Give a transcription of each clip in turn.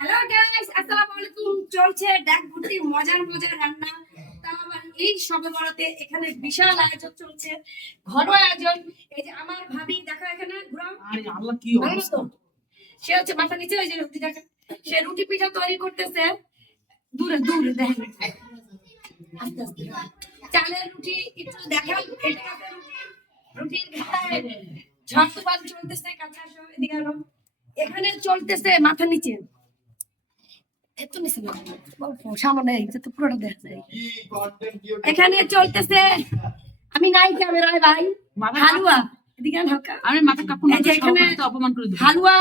Hello guys, আসসালামু আলাইকুম। চলছে ডাক ভর্তি মজার মজার রান্না। তাও আবার এই সবে বরাতে এখানে বিশাল আয়োজন চলছে, ঘরোয়া আয়োজন। এই যে আমার ভাবি, দেখো এখানে ঘুরাও। আরে আল্লাহ কি ভালো অবস্থা! তো? সে হচ্ছে মাথা নিচে, ওই যে রুটি দেখা, সে রুটি পিঠা তৈরি করতেছে। দূরে দূরে দেখেন, আস্তে আস্তে। চালের রুটি একটু দেখান, এটা কাঁচা রুটি। রুটির ঘাটায় ঝড় চলতেছে, কাঁচা সব এদিকে আনো। এখানে চলতেছে মাথা নিচে, এত নিচে না, অল্প সামনে, যাতে পুরোটা দেখা যায়। এখানে চলতেছে, আমি নাই ক্যামেরায় ভাই, হালুয়া। এদিকে আন হালকা। আমি মাথা কাপড় এই যে এখানে অপমান করে দেবো। হালুয়া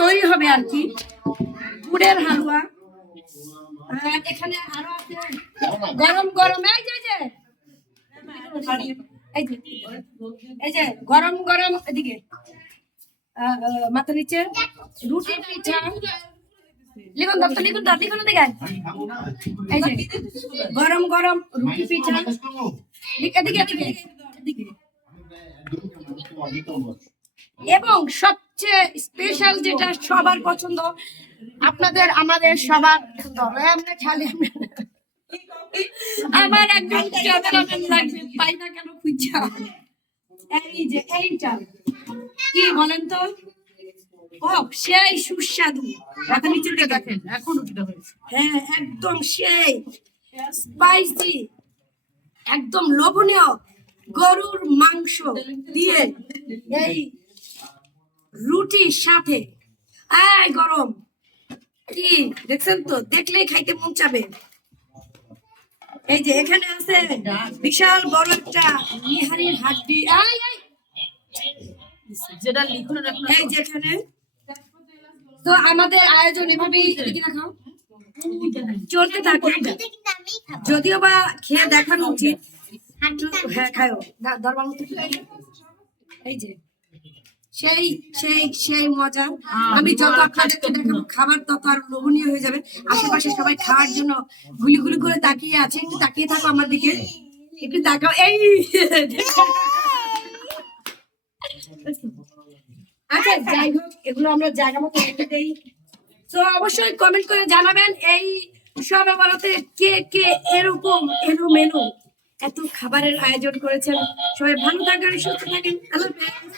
তৈরি হবে আর কি, গুড়ের হালুয়া। আর এখানে আরো আছে গরম গরম, এই যে এই যে এই যে গরম গরম, এদিকে মাথা নিচে রুটি পিঠা। লিখুন দপ্তর, লিখুন দর, লিখুন দিকে। এই যে গরম গরম রুটি পিঠা, এদিকে এদিকে এদিকে। এবং সবচেয়ে স্পেশাল যেটা সবার পছন্দ, আপনাদের আমাদের সবার পছন্দ, আমরা খালি আমার একজন ক্যামেরাম্যান লাগবে, পাই না কেন খুঁজা। এই যে এইটা কি বলেন তো, ও সেই সুস্বাদু। মাথা নিচে দিয়ে দেখেন, এখন রুটিটা হয়েছে। হ্যাঁ একদম সেই স্পাইসি, একদম লোভনীয় গরুর মাংস দিয়ে এই রুটির সাথে আয় গরম। কি দেখছেন তো, দেখলেই খাইতে মন চাবে। এই যে এখানে আছে বিশাল বড় একটা নিহারির হাড্ডি, আয় আয়, যেটা লিখুন রাখুন। এই যেখানে। তো আমাদের আয়োজন এভাবেই এদিকে রাখাও চলতে থাকে, যদিও বা খেয়ে দেখানো উচিত। হ্যাঁ খাও, দরবার মতো। এই যে সেই সেই সেই মজা। আমি যত আপনাদেরকে দেখাবো খাবার তত আর লোভনীয় হয়ে যাবে। আশেপাশে সবাই খাওয়ার জন্য গুলি গুলি করে তাকিয়ে আছে, একটু তাকিয়ে থাকো আমার দিকে, একটু তাকাও। এই আচ্ছা যাই হোক, এগুলো আমরা জায়গা মতো রেখে দেই। তো অবশ্যই কমেন্ট করে জানাবেন এই সবে বরাতে কে কে এরকম এলো মেনু এত খাবারের আয়োজন করেছেন। সবাই ভালো থাকেন, সুস্থ থাকেন, আল্লাহ হাফেজ।